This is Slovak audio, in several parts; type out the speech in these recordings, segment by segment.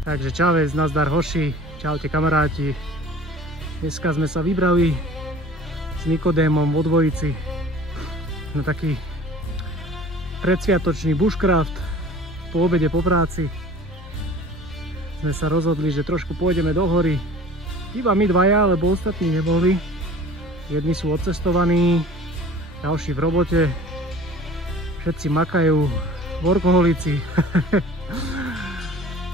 Takže čavec, nazdar hoši, čaute kamaráti. Dneska sme sa vybrali s Nikodémom vo dvojici na taký predsviatočný bushcraft. Po obede, po práci sme sa rozhodli, že trošku pôjdeme do hory. Iba my dvaja, lebo ostatní neboli. Jedni sú odcestovaní, ďalší v robote. Všetci makajú, workoholici.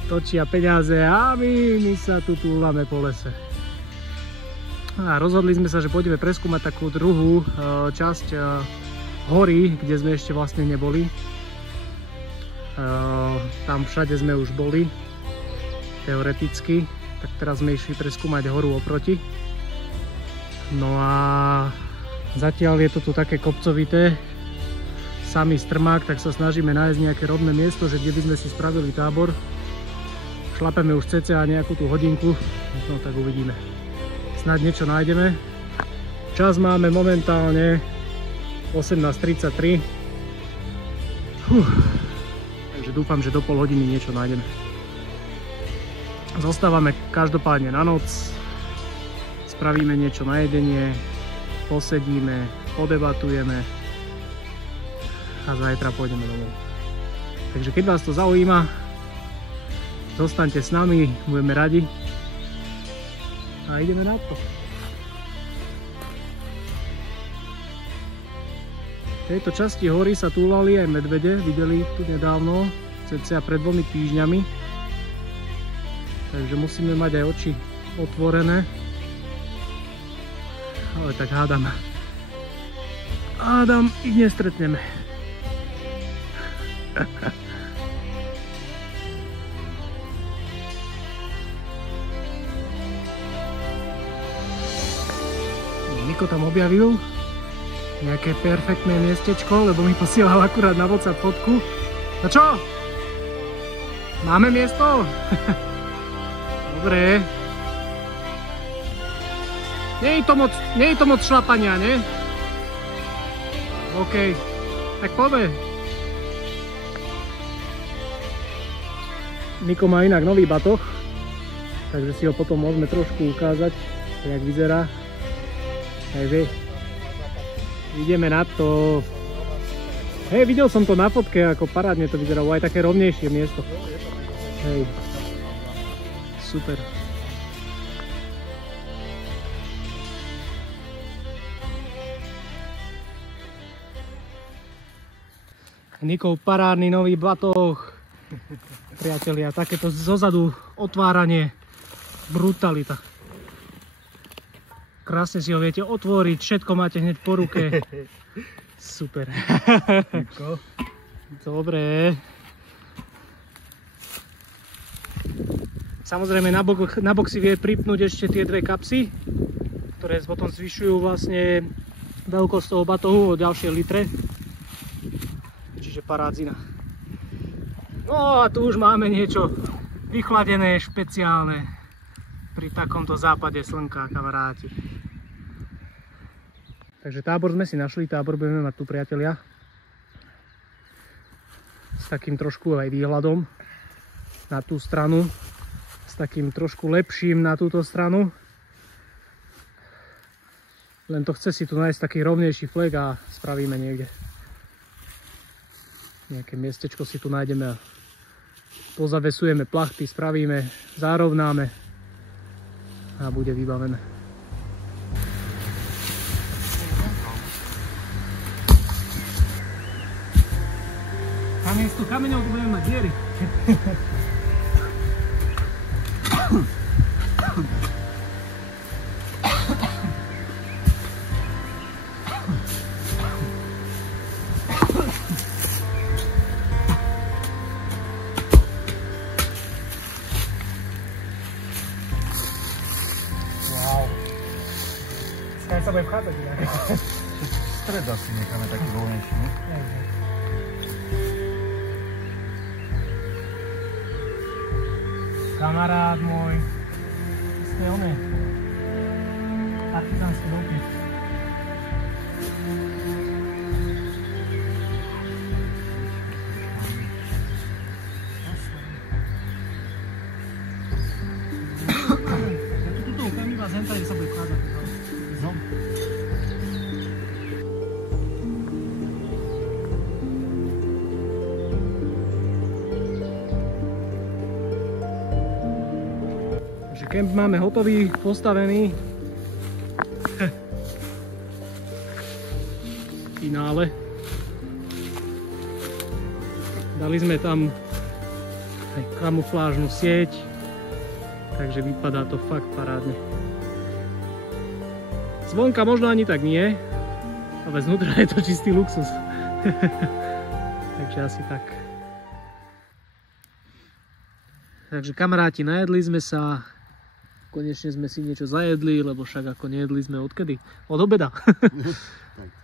Točia peniaze a my sa tu túlame po lese. A rozhodli sme sa, že pôjdeme preskúmať takú druhú časť hory, kde sme ešte vlastne neboli. Tam všade sme už boli, teoreticky. Tak teraz sme išli preskúmať horu oproti. No a zatiaľ je to tu také kopcovité, samý strmák, tak sa snažíme nájsť nejaké rovné miesto, že kde by sme si spravili tábor. Šlapeme už cca nejakú tú hodinku, no tak uvidíme. Snáď niečo nájdeme. Čas máme momentálne 18:33. Takže dúfam, že do pol hodiny niečo nájdeme. Zostávame každopádne na noc. Spravíme niečo na jedenie, posedíme, podebatujeme a zajtra pôjdeme domov. Takže keď vás to zaujíma, zostaňte s nami, budeme radi a ideme na to. V tejto časti hory sa túlali aj medvede, videli ich tu nedávno, cca pred 2 týždňami. Takže musíme mať aj oči otvorené. Ale tak hádam ich nestretneme. Niko tam objavil nejaké perfektné miestečko, lebo mi posielal akurát na WhatsApp fotku. No čo? Máme miesto? Dobre. Nie je to moc šlapania, ne? OK. Tak poďme. Niko má inak nový batoh, takže si ho potom môžeme trošku ukázať, jak vyzerá. Takže ideme na to. Hej, videl som to na fotke, ako parádne to vyzeralo, aj také rovnejšie miesto. Hej, super. Nikov parádny nový batoh. Priatelia, takéto zozadu otváranie, brutalita. Krásne si ho viete otvoriť, všetko máte hneď po ruke. Super. Dobre. Samozrejme na bok si vie pripnúť ešte tie dve kapsy, ktoré potom zvyšujú vlastne veľkosť toho batohu o ďalšie litre. Čiže parádzina. No a tu už máme niečo vychladené, špeciálne pri takomto západe slnka, kamaráti. Takže tábor sme si našli, tábor budeme mať tu, priatelia. S takým trošku aj výhľadom na tú stranu. S takým trošku lepším na túto stranu. Len to chce si tu nájsť taký rovnejší flek a spravíme niekde. Nejaké miestečko si tu nájdeme a pozavesujeme plachty, spravíme, zárovnáme a bude vybavené. Namiesto kameňov tu budeme mať diery. Wow. Skaj sa bude vchádzať nejak. Stred asi necháme taký voľnejší, ne? Kamarát môj, ste oné, partizánske roky. kemp máme hotový, postavený. Finále. Dali sme tam aj kamuflážnu sieť, takže vypadá to fakt parádne. Zvonka možno ani tak nie, ale znútra je to čistý luxus. Takže asi tak. Takže kamaráti, najedli sme sa, konečne sme si niečo zajedli, lebo však ako nejedli sme odkedy? Od obeda.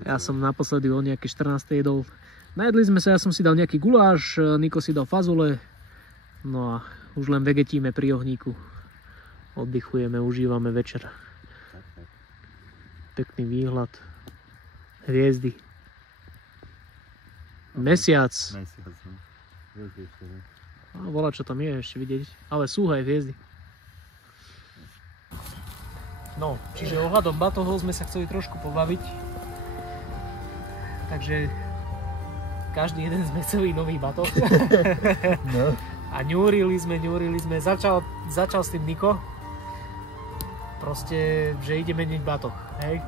Ja som naposledy o nejaké 14. jedol. Najedli sme sa, ja som si dal nejaký guláš, Niko si dal fazole, no a už len vegetíme pri ohníku. Oddychujeme, užívame večer. Pekný výhľad, hviezdy, mesiac. No, volá, čo tam je ešte vidieť, ale sú aj hviezdy. No, čiže ohľadom batohov sme sa chceli trošku pobaviť. Takže každý jeden sme chceli nový batoh. No. A ňúrili sme, začal s tým Niko. Proste, že ide meniť batoh, hej?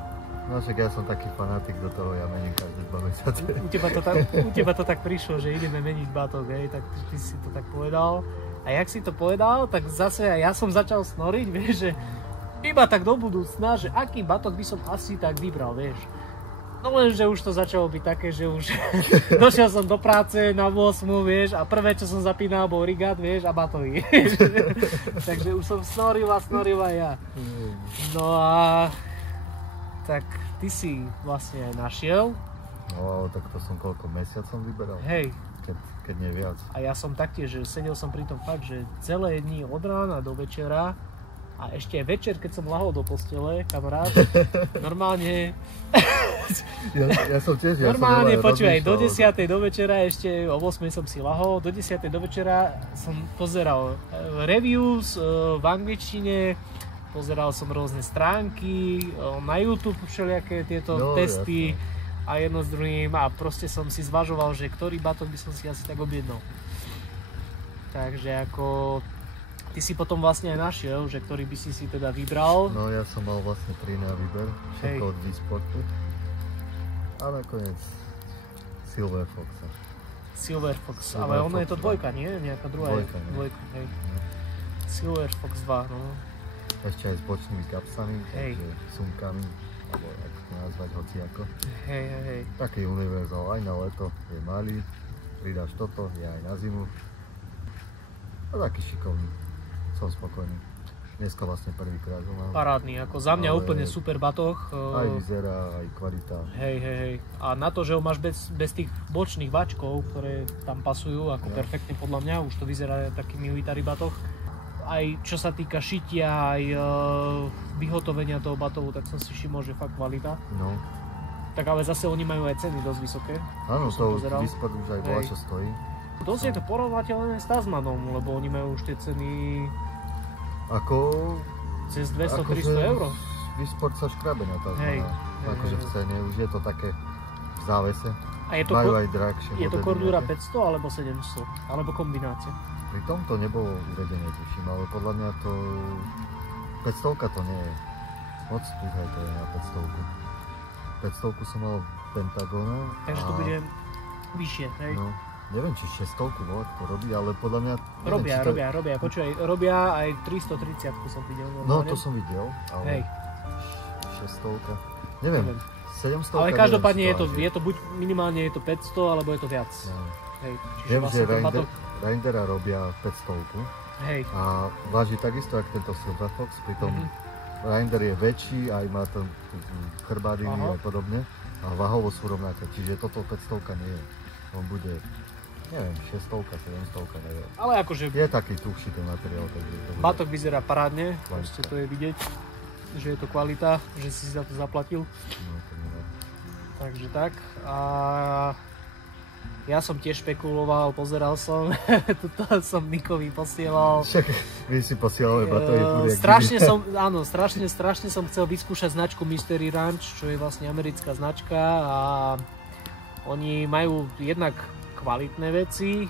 No však ja som taký fanatik do toho, ja mením každé 2 mesiace. U teba to tak prišlo, že ideme meniť batoh, hej? Tak ty si to tak povedal. A jak si to povedal, tak zase ja som začal snoriť, vieš, že iba tak do budúcna, že aký batoh by som asi tak vybral, vieš. No lenže už to začalo byť také, že už došiel som do práce na 8, vieš, a prvé, čo som zapínal, bol rigát, vieš, a batohy. Takže už som snoril a ja. No a tak ty si vlastne aj našiel. No, tak to som koľko mesiacom vyberal. Hej. Keď nie viac. A ja som taktiež, že sedel som pri tom fakt, že celé dni od rána do večera a ešte aj večer, keď som lahol do postele, kamarát, normálne... Ja som tiež, normálne, počúvaj, do 10. do večera, ešte o 8. som si lahol, do 10. do večera som pozeral reviews v angličtine, pozeral som rôzne stránky, na YouTube všelijaké tieto testy a jedno s druhým a proste som si zvažoval, že ktorý batoh by som si asi tak objednal. Takže ako... Ty si potom vlastne aj našiel, že ktorý by si teda vybral. No ja som mal vlastne 3 na výber, všetko od V-Sportu. A nakoniec Silver Fox. Silver Fox, ale ono je to dvojka, nie? Nejaká druhá dvojka, je dvojka, hej. Silver Fox 2, no. Ešte aj s bočnými kapsami, takže sumkami, alebo jak to nazvať, hociako. Hej. Taký univerzál aj na leto, je malý, pridáš toto, je aj na zimu. A taký šikovný. Som spokojný. Dneska vlastne prvýkrát ho mám. Parádny, ako za mňa úplne super batoh. Aj vyzerá, aj kvalita. Hej. A na to, že ho máš bez tých bočných váčkov, ktoré tam pasujú, ako perfektne podľa mňa, už to vyzerá taký military batoh. Aj čo sa týka šitia, aj vyhotovenia toho batohu, tak som si všimol, že fakt kvalita. No. Tak ale zase oni majú aj ceny dosť vysoké. Áno, to V-Sport už aj bola, čo stojí. Dosť je to porovnateľné s Tasmanom, lebo oni majú už tie ceny ako cez 200-300 eur. V-Sport sa škrabe na Tasmana. Akože v cene už je to také v závese. A je to, majú aj drahšie. Je to Cordura 500 alebo 700? Alebo kombinácia? Pri tomto nebolo uvedené, tuším, ale podľa mňa to 500 to nie je. Moc tuhé to je na 500. 500 som mal Pentagona. Takže to bude vyššie, hej? No. Neviem, či 600 bola, to robí, ale podľa mňa... Robia, počúvaj, robia aj 330 som videl. No, to som videl, ale 600, neviem, 700. Ale každopádne je to buď minimálne je to 500, alebo je to viac. No. Hej, viem, že Reindera robia 500. Hej. A váži takisto, ako tento Silver Fox, pritom Reinder je väčší, aj má tam chrbádiny a podobne. A váhovo sú rovnaké, čiže toto 500 nie je. On bude... Neviem, 600, 700, neviem. Ale akože... Je taký tuhší ten materiál, takže... Batok vyzerá parádne, proste to je vidieť, že je to kvalita, že si za to zaplatil. No, to neviem. Takže tak. A... Ja som tiež špekuloval, pozeral som, tuto som Nikovi posielal. Však my si posielame batohy furt. Strašne som chcel vyskúšať značku Mystery Ranch, čo je vlastne americká značka a oni majú jednak kvalitné veci,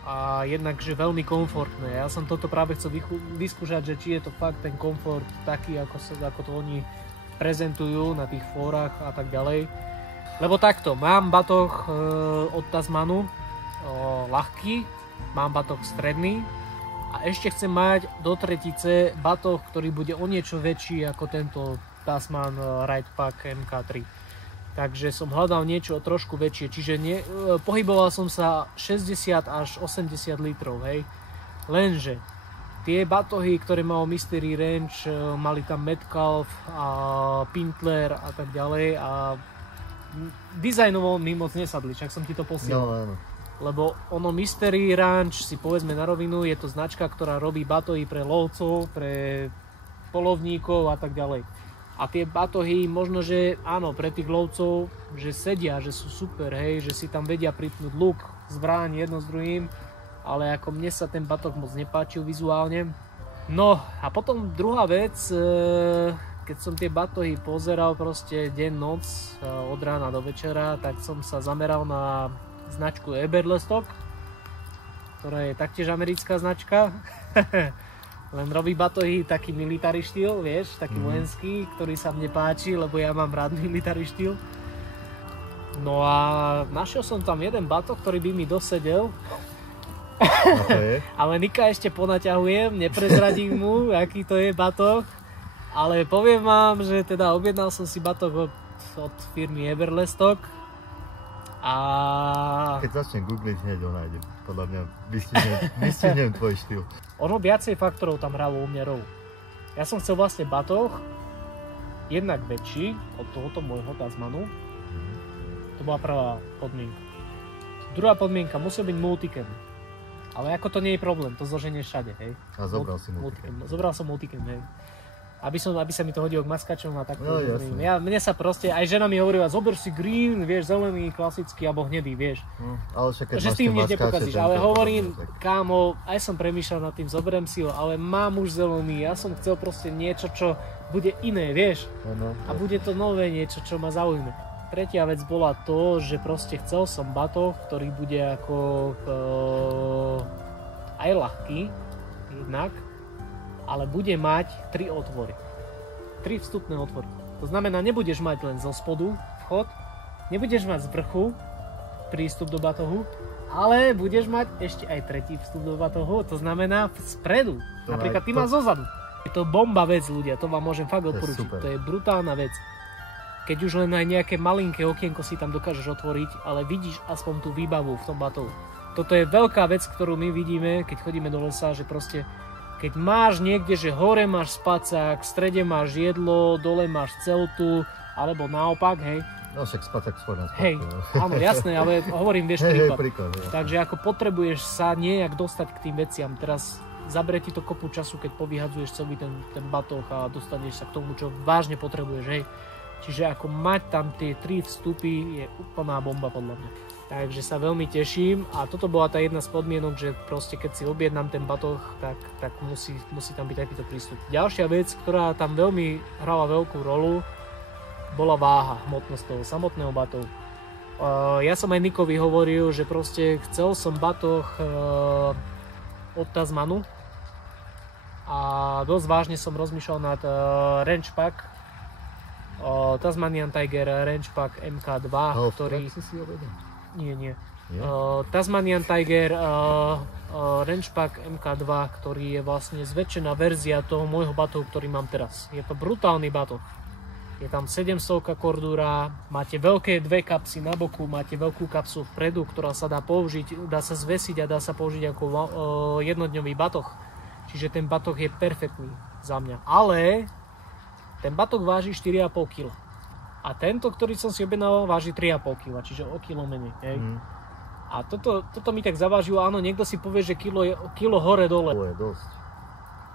a jednak, že veľmi komfortné. Ja som toto práve chcel vyskúšať, že či je to fakt ten komfort taký, ako to oni prezentujú na tých fórach a tak ďalej. Lebo takto, mám batoh od Tasmanu, ľahký, mám batoh stredný a ešte chcem mať do tretice batoh, ktorý bude o niečo väčší ako tento Tasman Ride Pack MK3. Takže som hľadal niečo trošku väčšie, čiže pohyboval som sa 60 až 80 litrov, hej. Lenže tie batohy, ktoré mal Mystery Range, mali tam Metcalf a Pintler a tak ďalej a dizajnovo mi moc nesadli, však som ti to posielal. No. Lebo ono Mystery Ranch, si povedzme na rovinu, je to značka, ktorá robí batohy pre lovcov, pre polovníkov a tak ďalej. A tie batohy možno, že áno, pre tých lovcov, že sedia, že sú super, hej, že si tam vedia pripnúť luk, zbraň jedno s druhým, ale ako mne sa ten batoh moc nepáčil vizuálne. No a potom druhá vec, keď som tie batohy pozeral proste deň, noc, od rána do večera, tak som sa zameral na značku Eberlestock, ktorá je taktiež americká značka. Len robí batohy taký military štýl, vieš, taký vojenský, ktorý sa mne páči, lebo ja mám rád military štýl. No a našiel som tam jeden batoh, ktorý by mi dosedel. Ale Nika ešte ponaťahujem, neprezradím mu, aký to je batoh. Ale poviem vám, že teda objednal som si batoh od firmy Eberlestock. A keď začnem googliť, hneď ho nájdem. Podľa mňa vystihnem tvoj štýl. Ono viacej faktorov tam hralo u mňa rolu. Ja som chcel vlastne batoh jednak väčší od tohoto môjho Tasmanu. To bola prvá podmienka. Druhá podmienka, musel byť multicam. Ale ako to nie je problém, to zloženie všade, hej. A zobral si multicam. Zobral som multicam, hej. Aby sa mi to hodilo k maskačom a takto. No, mne sa proste, aj žena mi hovorila, zober si green, vieš, zelený, klasický, alebo hnedý, vieš. Ale však keď že s tým nič nepokazíš, ale hovorím, kámo, aj som premýšľal nad tým, zoberiem si ho, ale mám už zelený, ja som chcel proste niečo, čo bude iné, vieš. A bude to nové niečo, čo ma zaujme. Tretia vec bola to, že proste chcel som batoh, ktorý bude ako aj ľahký, jednak, ale bude mať 3 otvory. 3 vstupné otvory. To znamená, nebudeš mať len zo spodu vchod, nebudeš mať z vrchu prístup do batohu, ale budeš mať ešte aj tretí vstup do batohu, to znamená spredu. Napríklad ty máš zozadu. Je to bomba vec, ľudia, to vám môžem fakt odporúčiť. To je brutálna vec. Keď už len aj nejaké malinké okienko si tam dokážeš otvoriť, ale vidíš aspoň tú výbavu v tom batohu. Toto je veľká vec, ktorú my vidíme, keď chodíme do lesa, že proste keď máš niekde, že hore máš spacák, v strede máš jedlo, dole máš celtu, alebo naopak, hej. No však spacák skôr na spacák. Hej, áno, jasné, ale hovorím, vieš, príklad. Takže ako potrebuješ sa nejak dostať k tým veciam. Teraz zabere ti to kopu času, keď povyhadzuješ celý ten batoh a dostaneš sa k tomu, čo vážne potrebuješ, hej. Čiže ako mať tam tie 3 vstupy je úplná bomba podľa mňa. Takže sa veľmi teším a toto bola tá jedna z podmienok, že proste keď si objednám ten batoh, tak musí tam byť takýto prístup. Ďalšia vec, ktorá tam veľmi hrala veľkú rolu, bola váha, hmotnosť toho samotného batohu. Ja som aj Nikovi hovoril, že proste chcel som batoh od Tasmanu a dosť vážne som rozmýšľal nad Range Pack, Tasmanian Tiger Range Pack MK2, ktorý... Nie. Tasmanian Tiger Range Pack MK2, ktorý je vlastne zväčšená verzia toho môjho batohu, ktorý mám teraz. Je to brutálny batoh. Je tam 700 kordúra, máte veľké 2 kapsy na boku, máte veľkú kapsu vpredu, ktorá sa dá použiť, dá sa zvesiť a dá sa použiť ako jednodňový batoh. Čiže ten batoh je perfektný za mňa. Ale ten batoh váži 4,5 kg. A tento, ktorý som si objednal, váži 3,5 kg, čiže o kilo menej. A toto mi tak zavážilo, áno, niekto si povie, že kilo hore-dole. Kilo je dosť.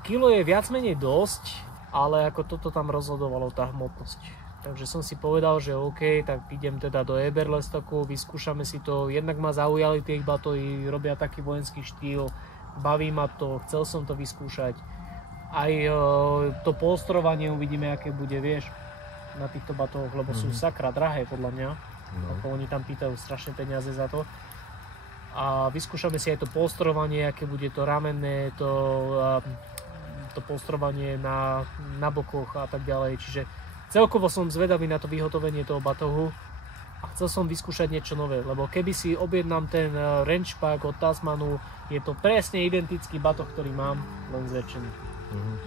Kilo je viac menej dosť, ale ako toto tam rozhodovalo tá hmotnosť. Takže som si povedal, že OK, tak idem teda do Eberlestocku, vyskúšame si to. Jednak ma zaujali tie ich batohy, robia taký vojenský štýl, baví ma to, chcel som to vyskúšať. Aj to polstrovanie uvidíme, aké bude, vieš, na týchto batohoch, lebo sú sakra drahé podľa mňa. Ako oni tam pýtajú strašné peniaze za to. a vyskúšame si aj to polstrovanie, aké bude to ramenné, to polstrovanie na bokoch a tak ďalej. Čiže celkovo som zvedavý na to vyhotovenie toho batohu a chcel som vyskúšať niečo nové, lebo keby si objednám ten Ranch Pack od Tasmanu, je to presne identický batoh, ktorý mám, len zväčšený.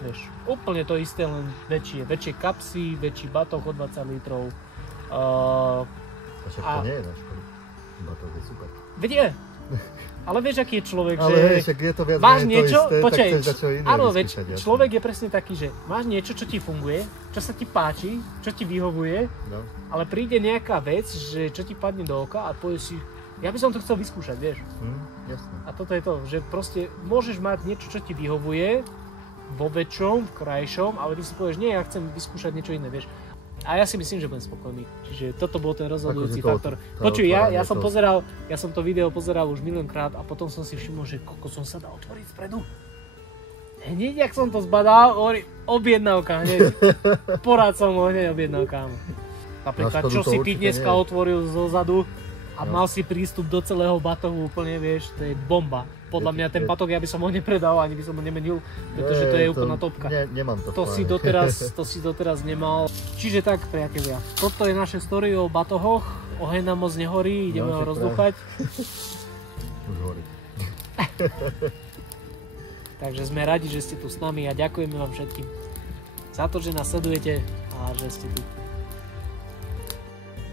Vieš, úplne to isté, len väčšie kapsy, väčší batoh o 20 litrov. Však to nie je náš batoh, je super. Veď je. Ale vieš, aký je človek, ale že hej, však je to viac máš menej niečo, to isté, počkaj, tak chceš dať čo iné áno, veď vyskúšať, človek je presne taký, že máš niečo, čo ti funguje, čo sa ti páči, čo ti vyhovuje, no. ale príde nejaká vec, že čo ti padne do oka a povieš si, ja by som to chcel vyskúšať, vieš. Jasné. A toto je to, že proste môžeš mať niečo, čo ti vyhovuje, vo väčšom, v krajšom, ale ty si povieš, nie, ja chcem vyskúšať niečo iné, vieš. A ja si myslím, že budem spokojný. Čiže toto bol ten rozhodujúci faktor. Počuj, ja som to video pozeral už miliónkrát a potom som si všimol, že koľko som sa dal otvoriť vpredu. Hneď, jak som to zbadal, objednávka, hneď. Porád som ho hneď objednávka. Napríklad, čo si ty dneska otvoril zozadu a mal si prístup do celého batohu úplne, vieš, to je bomba. Podľa mňa ten batoh, ja by som ho nepredal, ani by som ho nemenil, pretože to je úplná topka. Nemám to. To si doteraz nemal. Čiže tak, priatelia, toto je naše story o batohoch. Oheň nám moc nehorí, ideme ho rozdúchať. Už horí. Takže sme radi, že ste tu s nami a ďakujeme vám všetkým za to, že nás sledujete a že ste tu.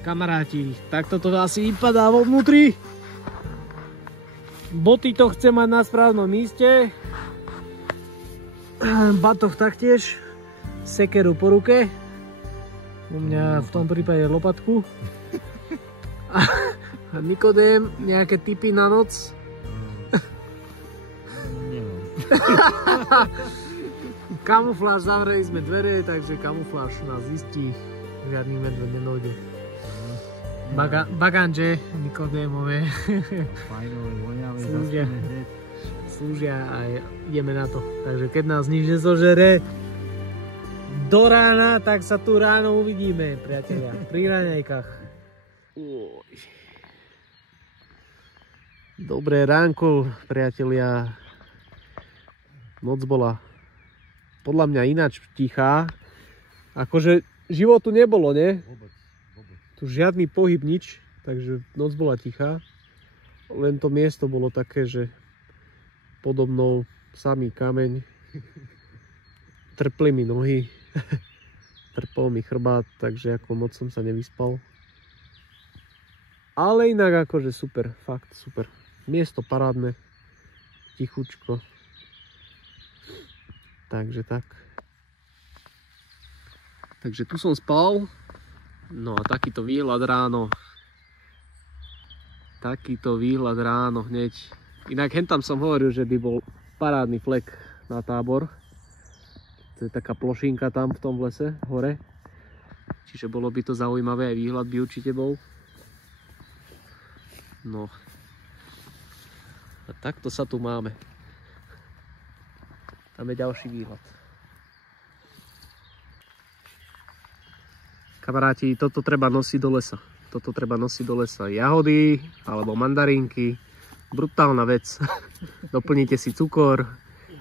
Kamaráti, takto to asi vypadá vo vnútri. Boty to chce mať na správnom míste. Batoh taktiež. Sekeru po ruke. U mňa v tom prípade lopatku. A Nikodém, nejaké tipy na noc? Neviem. Kamufláž, zavreli sme dvere, takže kamufláž nás zistí. Žiadny medveď nenojde. Baganže Nikodémové. Fajnové, voňavé, slúžia a ideme na to. Takže keď nás nič nezožere do rána, tak sa tu ráno uvidíme, priatelia. Pri raňajkách. Dobré ránko, priatelia. Noc bola podľa mňa ináč tichá. Akože životu nebolo, ne? Tu žiadny pohyb, nič, takže noc bola tichá. Len to miesto bolo také, že podobno samý kameň. Trpli mi nohy, trpol mi chrbát, takže ako moc som sa nevyspal. Ale inak akože super, fakt super. Miesto parádne, tichučko. Takže tak. Takže tu som spal. No a takýto výhľad ráno. Takýto výhľad ráno hneď. Inak hentam som hovoril, že by bol parádny flek na tábor. To je taká plošinka tam v tom lese, hore. Čiže bolo by to zaujímavé, aj výhľad by určite bol. No. A takto sa tu máme. Tam je ďalší výhľad. Kamaráti, toto treba nosiť do lesa. Toto treba nosiť do lesa. Jahody alebo mandarínky. Brutálna vec. Doplníte si cukor.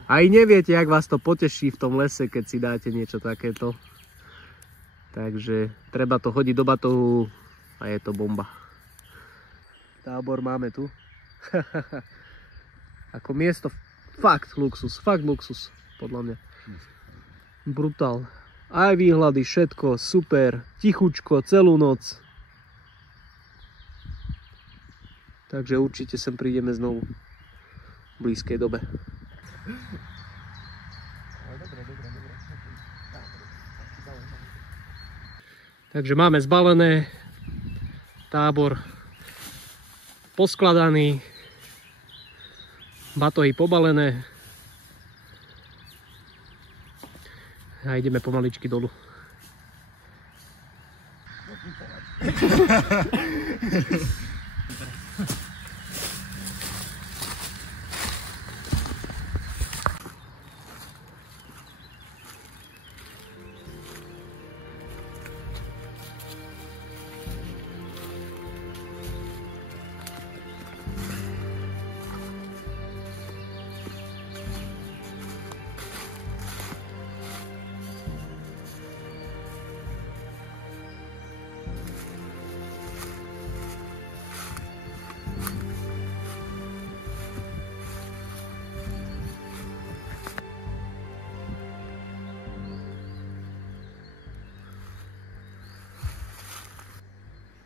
Aj neviete, jak vás to poteší v tom lese, keď si dáte niečo takéto. Takže treba to hodiť do batohu a je to bomba. Tábor máme tu. Ako miesto fakt luxus, podľa mňa. Brutál. Aj výhľady, všetko, super, tichučko, celú noc. Takže určite sem prídeme znovu v blízkej dobe. Takže máme zbalené, tábor poskladaný, batohy pobalené. A ideme pomaličky dolu.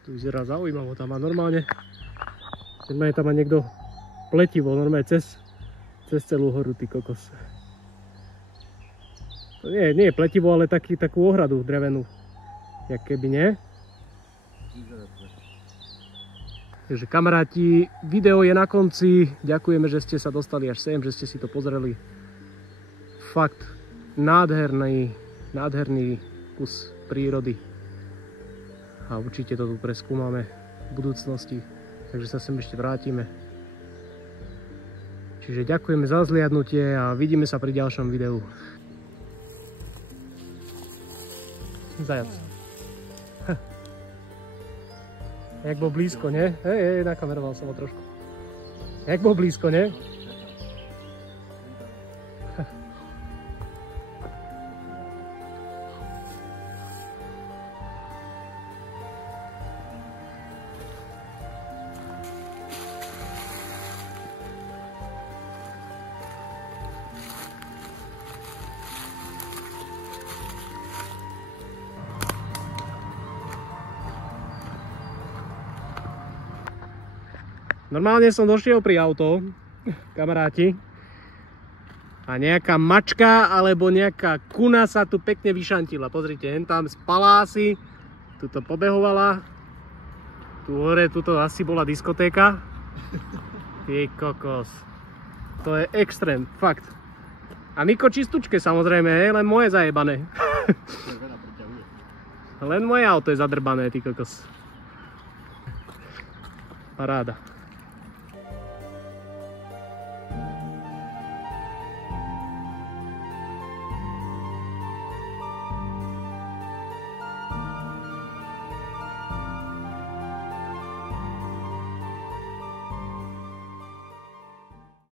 Tu vyzerá zaujímavo, tam má normálne tam má niekto pletivo, normálne cez celú horu, ty kokos. To nie je pletivo, ale takú ohradu drevenú. Jak keby, nie? Takže kamaráti, video je na konci. Ďakujeme, že ste sa dostali až sem, že ste si to pozreli. Fakt nádherný kus prírody. A určite to tu preskúmame v budúcnosti. Takže sa sem ešte vrátime. Čiže ďakujeme za zliadnutie a vidíme sa pri ďalšom videu. Zajac. Jak bol blízko, nie? Hej, nakameroval som ho trošku. Jak bol blízko, nie? Normálne som došiel pri auto, kamaráti, a nejaká mačka alebo nejaká kuna sa tu pekne vyšantila. Pozrite, hen tam spala si, tuto pobehovala, tu hore, tuto asi bola diskotéka. Ty kokos, to je extrém, fakt. A Niko čistučke samozrejme, hej, len moje zajebané. Len moje auto je zadrbané, ty kokos. Paráda.